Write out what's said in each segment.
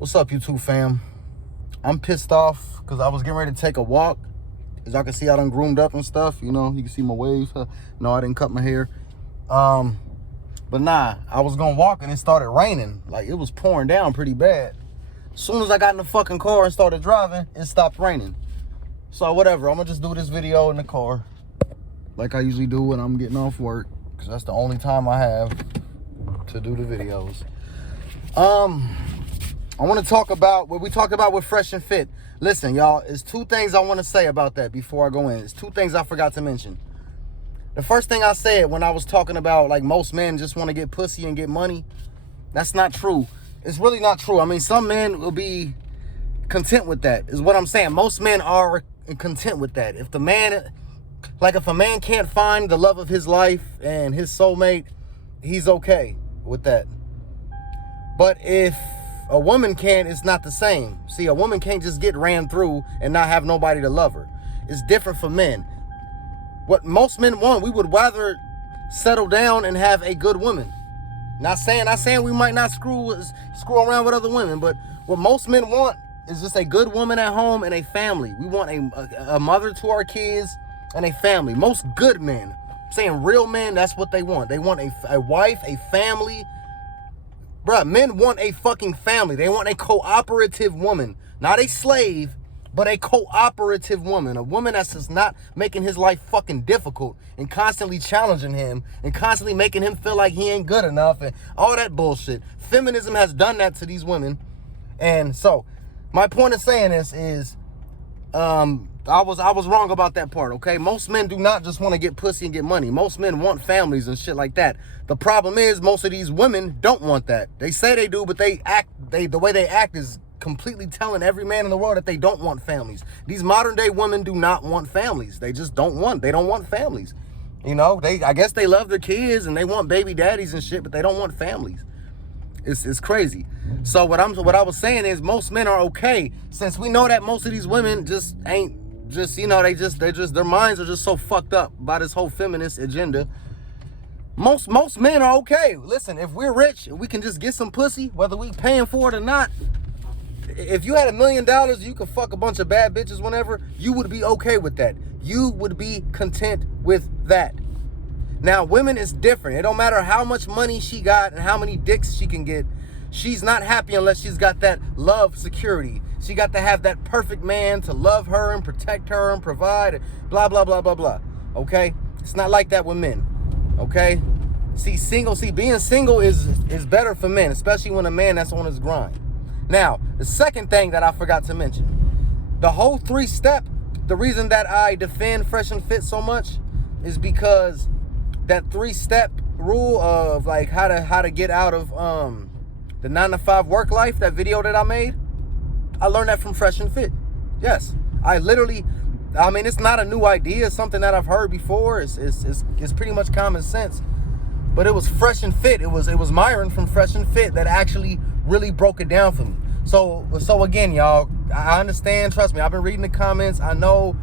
What's up, YouTube fam? I'm pissed off because I was getting ready to take a walk. As y'all can see, I done groomed up and stuff. You know, you can see my waves. No, I didn't cut my hair. But nah, I was gonna walk and it started raining. Like, it was pouring down pretty bad. As soon as I got in the fucking car and started driving, it stopped raining. So whatever, I'm gonna just do this video in the car like I usually do when I'm getting off work, because that's the only time I have to do the videos. I want to talk about what we talked about with Fresh and Fit. Listen, y'all, there's two things I want to say about that before I go in. There's two things I forgot to mention. The first thing I said when I was talking about, like, most men just want to get pussy and get money, that's not true. It's really not true. I mean, some men will be content with that, is what I'm saying. Most men are content with that. If a man can't find the love of his life and his soulmate, he's okay with that. But if a woman can't, it's not the same. See, a woman can't just get ran through and not have nobody to love her. It's different for men. What most men want, we would rather settle down and have a good woman. Not saying we might not screw around with other women, but what most men want is just a good woman at home and a family. We want a mother to our kids and a family. Most good men, I'm saying real men, that's what they want. They want a wife, a family. Bruh, men want a fucking family. They want a cooperative woman. Not a slave, but a cooperative woman. A woman that's just not making his life fucking difficult and constantly challenging him and constantly making him feel like he ain't good enough and all that bullshit. Feminism has done that to these women. And so, my point of saying this is, I was wrong about that part, okay? Most men do not just want to get pussy and get money. Most men want families and shit like that. The problem is most of these women don't want that. They say they do, but the way they act is completely telling every man in the world that they don't want families. These modern day women do not want families. They just don't want families. You know, I guess they love their kids and they want baby daddies and shit, but they don't want families. It's crazy. So what I was saying is most men are okay, since we know that most of these women just ain't, their minds are just so fucked up by this whole feminist agenda. Most men are okay. Listen, if we're rich and we can just get some pussy, whether we paying for it or not, if you had $1 million, you could fuck a bunch of bad bitches whenever, you would be okay with that. You would be content with that. Now, women is different. It don't matter how much money she got and how many dicks she can get. She's not happy unless she's got that love security. She got to have that perfect man to love her and protect her and provide, blah, blah, blah, blah, blah. Okay? It's not like that with men. Okay? Being single is better for men, especially when a man that's on his grind. Now, the second thing that I forgot to mention, the whole 3-step, the reason that I defend Fresh and Fit so much is because that 3-step rule of, like, how to get out of the 9-to-5 work life, that video that I made, I learned that from Fresh and Fit. Yes, it's not a new idea. It's something that I've heard before. It's pretty much common sense. But it was Fresh and Fit. It was Myron from Fresh and Fit that actually really broke it down for me. So again, y'all, I understand. Trust me, I've been reading the comments. I know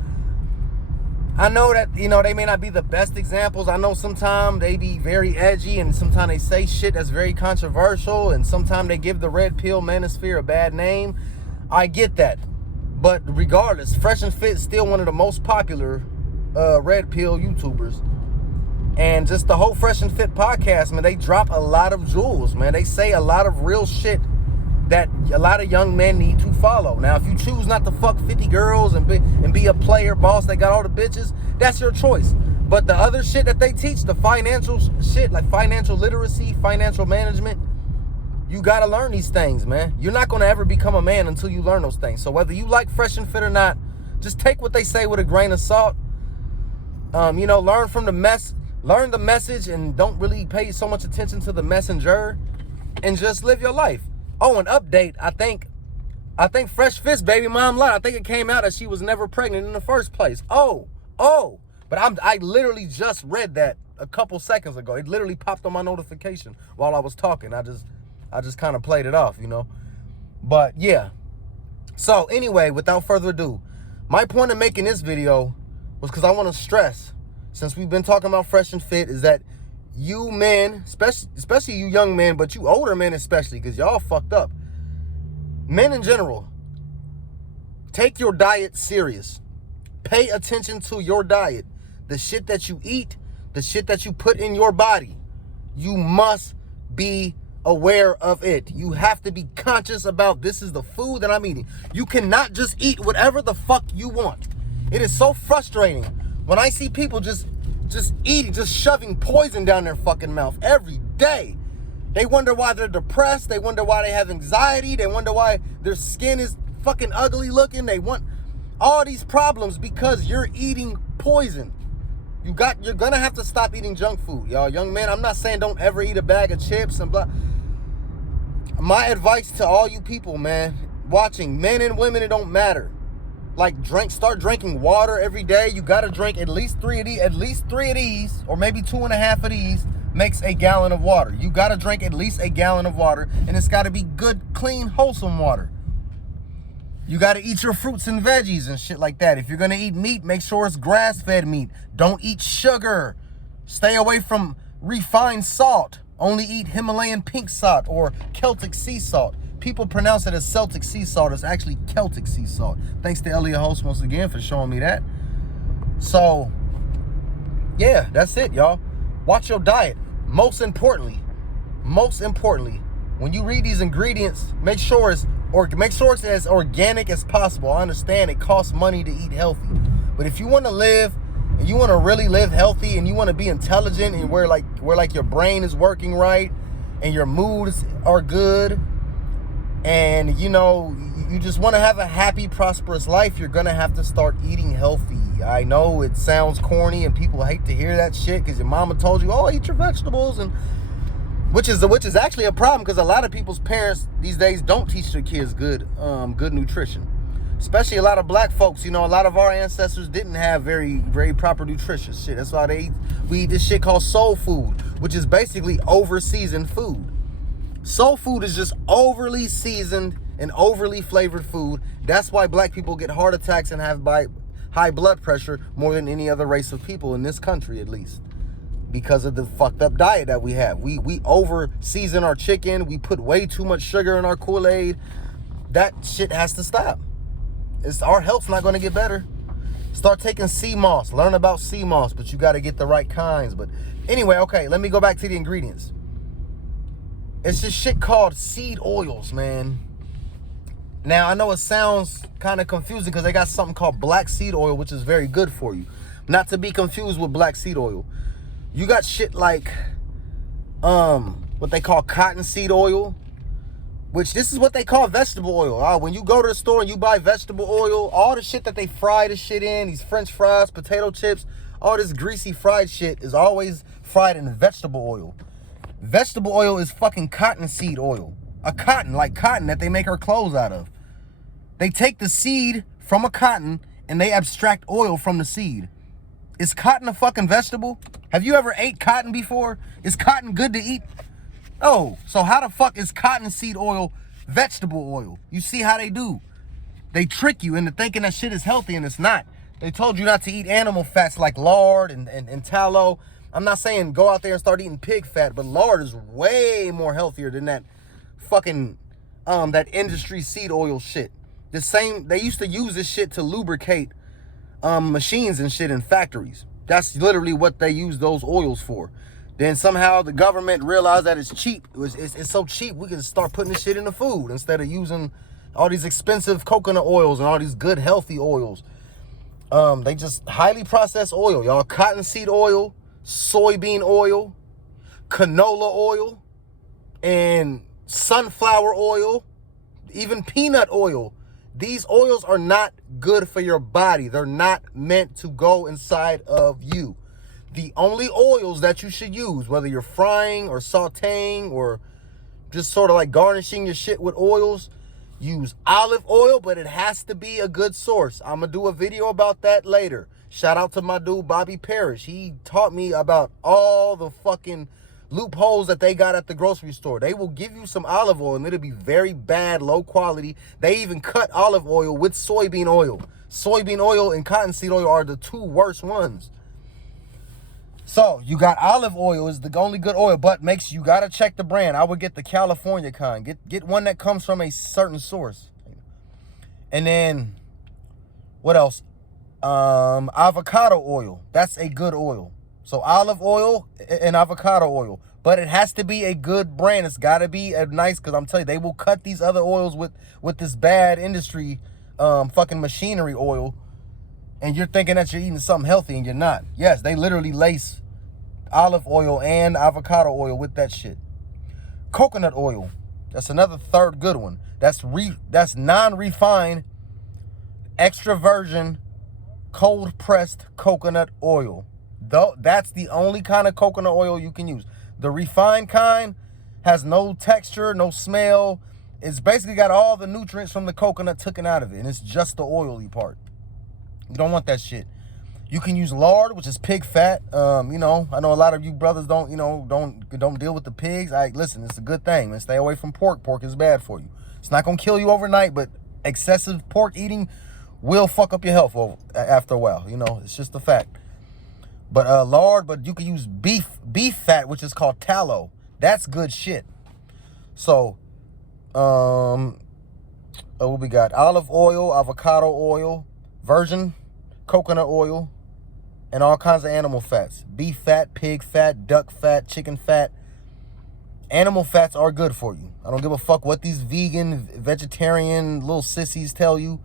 that, they may not be the best examples. I know sometimes they be very edgy and sometimes they say shit that's very controversial and sometimes they give the red pill manosphere a bad name. I get that. But regardless, Fresh and Fit is still one of the most popular red pill YouTubers. And just the whole Fresh and Fit podcast, man, they drop a lot of jewels, man. They say a lot of real shit that a lot of young men need to follow. Now, if you choose not to fuck 50 girls and be a player boss that got all the bitches, that's your choice. But the other shit that they teach, the financial shit, like financial literacy, financial management, you got to learn these things, man. You're not going to ever become a man until you learn those things. So whether you like Fresh and Fit or not, just take what they say with a grain of salt. Learn from learn the message and don't really pay so much attention to the messenger and just live your life. Oh, an update. I think Fresh Fit's baby mom lied. I think it came out that she was never pregnant in the first place. Oh. But I literally just read that a couple seconds ago. It literally popped on my notification while I was talking. I just kind of played it off, But yeah. So anyway, without further ado, my point of making this video was because I want to stress, since we've been talking about Fresh and Fit, is that you men, especially you young men, but you older men especially, because y'all fucked up. men in general, take your diet serious. Pay attention to your diet. The shit that you eat, the shit that you put in your body, you must be aware of it. You have to be conscious about, this is the food that I'm eating. You cannot just eat whatever the fuck you want. It is so frustrating when I see people just eating, just shoving poison down their fucking mouth every day. They wonder why they're depressed. They wonder why they have anxiety. They wonder why their skin is fucking ugly looking. They want all these problems because you're eating poison. You're gonna have to stop eating junk food, y'all. Young men, I'm not saying don't ever eat a bag of chips and blah. My advice to all you people, man, watching, men and women, it don't matter. Like, start drinking water every day. You gotta drink at least three of these, or maybe 2.5 of these makes a gallon of water. You gotta drink at least a gallon of water, and it's gotta be good, clean, wholesome water. You gotta eat your fruits and veggies and shit like that. If you're gonna eat meat, make sure it's grass-fed meat. Don't eat sugar. Stay away from refined salt. Only eat Himalayan pink salt or Celtic sea salt. People pronounce it as Celtic sea salt. It's actually Celtic sea salt. Thanks to Elliot Host once again for showing me that. So, yeah, that's it, y'all. Watch your diet. Most importantly, when you read these ingredients, make sure it's as organic as possible. I understand it costs money to eat healthy, but if you want to live and you want to really live healthy and you want to be intelligent and where your brain is working right and your moods are good and you just want to have a happy, prosperous life, you're gonna have to start eating healthy. I know it sounds corny and people hate to hear that shit because your mama told you, oh, eat your vegetables, and which is actually a problem because a lot of people's parents these days don't teach their kids good nutrition. Especially a lot of black folks, a lot of our ancestors didn't have very, very proper nutritious shit. That's why we eat this shit called soul food, which is basically over-seasoned food. Soul food is just overly seasoned and overly flavored food. That's why black people get heart attacks and have high blood pressure more than any other race of people in this country, at least. Because of the fucked up diet that we have. We over-season our chicken. We put way too much sugar in our Kool-Aid. That shit has to stop. Our health's not going to get better. Start taking sea moss. Learn about sea moss, but you got to get the right kinds. But anyway, okay, let me go back to the ingredients. It's this shit called seed oils, man. Now, I know it sounds kind of confusing because they got something called black seed oil, which is very good for you. Not to be confused with black seed oil. You got shit like what they call cottonseed oil, which this is what they call vegetable oil. When you go to the store and you buy vegetable oil, all the shit that they fry the shit in, these French fries, potato chips, all this greasy fried shit is always fried in vegetable oil. Vegetable oil is fucking cottonseed oil. Like cotton that they make our clothes out of. They take the seed from a cotton and they abstract oil from the seed. Is cotton a fucking vegetable? Have you ever ate cotton before? Is cotton good to eat? No. So how the fuck is cottonseed oil vegetable oil? You see how they do? They trick you into thinking that shit is healthy and it's not. They told you not to eat animal fats like lard and tallow. I'm not saying go out there and start eating pig fat, but lard is way more healthier than that fucking that industry seed oil shit. They used to use this shit to lubricate machines and shit in factories. That's literally what they use those oils for. Then somehow the government realized that it's cheap. It's so cheap we can start putting this shit in the food instead of using all these expensive coconut oils and all these good healthy oils. They just highly processed oil, y'all. Cottonseed oil, soybean oil, canola oil, and sunflower oil, even peanut oil. These oils are not good for your body. They're not meant to go inside of you. The only oils that you should use, whether you're frying or sauteing or just sort of like garnishing your shit with oils, use olive oil, but it has to be a good source. I'm going to do a video about that later. Shout out to my dude, Bobby Parrish. He taught me about all the fucking loopholes that they got at the grocery store. They will give you some olive oil and it'll be very bad, low quality. They even cut olive oil with soybean oil. Soybean oil and cottonseed oil are the two worst ones. So you got olive oil is the only good oil, but you gotta check the brand. I would get the California kind. Get one that comes from a certain source. And then what else? Avocado oil. That's a good oil. So olive oil and avocado oil. But it has to be a good brand. It's gotta be a nice, because I'm telling you, they will cut these other oils with this bad industry fucking machinery oil. And you're thinking that you're eating something healthy and you're not. Yes, they literally lace olive oil and avocado oil with that shit. Coconut oil. That's another third good one. That's non-refined, extra virgin, cold pressed coconut oil. Though that's the only kind of coconut oil you can use. The refined kind has no texture, no smell. It's basically got all the nutrients from the coconut taken out of it, and it's just the oily part. You don't want that shit. You can use lard, which is pig fat. You know, I know a lot of you brothers don't deal with the pigs. Listen, it's a good thing, man. Stay away from pork. Pork is bad for you. It's not gonna kill you overnight, but excessive pork eating will fuck up your health after a while. You know, it's just a fact. But lard, but you can use beef fat, which is called tallow. That's good shit. So, what we got? Olive oil, avocado oil, virgin coconut oil, and all kinds of animal fats. Beef fat, pig fat, duck fat, chicken fat. Animal fats are good for you. I don't give a fuck what these vegan, vegetarian little sissies tell you.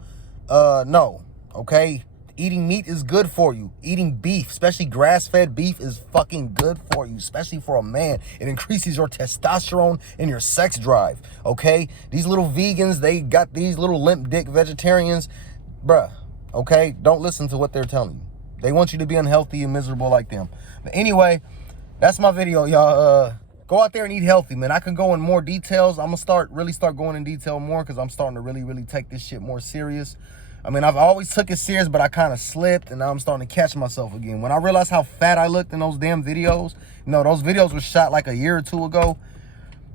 No, okay? Eating meat is good for you. Eating beef, especially grass-fed beef, is fucking good for you, especially for a man. It increases your testosterone and your sex drive, okay? These little vegans, they got these little limp dick vegetarians. Bruh, okay? Don't listen to what they're telling you. They want you to be unhealthy and miserable like them. But anyway, that's my video, y'all. Go out there and eat healthy, man. I can go in more details. I'm gonna really start going in detail more, because I'm starting to really take this shit more serious. I mean, I've always took it serious, but I kind of slipped, and now I'm starting to catch myself again. When I realized how fat I looked in those damn videos, you know, those videos were shot like a year or two ago.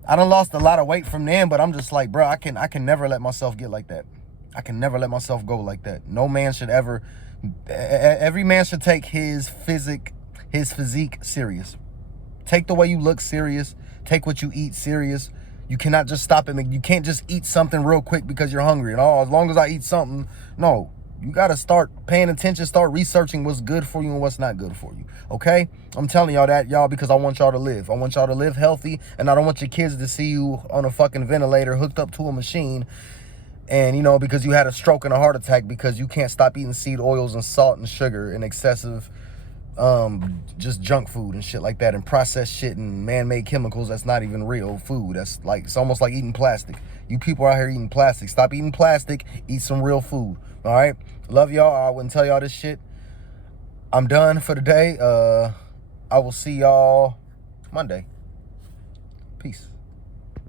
I done lost a lot of weight from them, but I'm just like, bro, I can never let myself get like that. I can never let myself go like that. No man should ever. Every man should take his physique serious. Take the way you look serious. Take what you eat serious. You cannot just stop it. You can't just eat something real quick because you're hungry. And as long as I eat something, no. You got to start paying attention, start researching what's good for you and what's not good for you, okay? I'm telling y'all that, y'all, because I want y'all to live. I want y'all to live healthy, and I don't want your kids to see you on a fucking ventilator hooked up to a machine, and, you know, because you had a stroke and a heart attack because you can't stop eating seed oils and salt and sugar and excessive just junk food and shit like that, and processed shit and man-made chemicals that's not even real food. That's like, it's almost like eating plastic. You people out here eating plastic. Stop eating plastic. Eat some real food. All right? Love y'all. I wouldn't tell y'all this shit. I'm done for the day. I will see y'all Monday. Peace.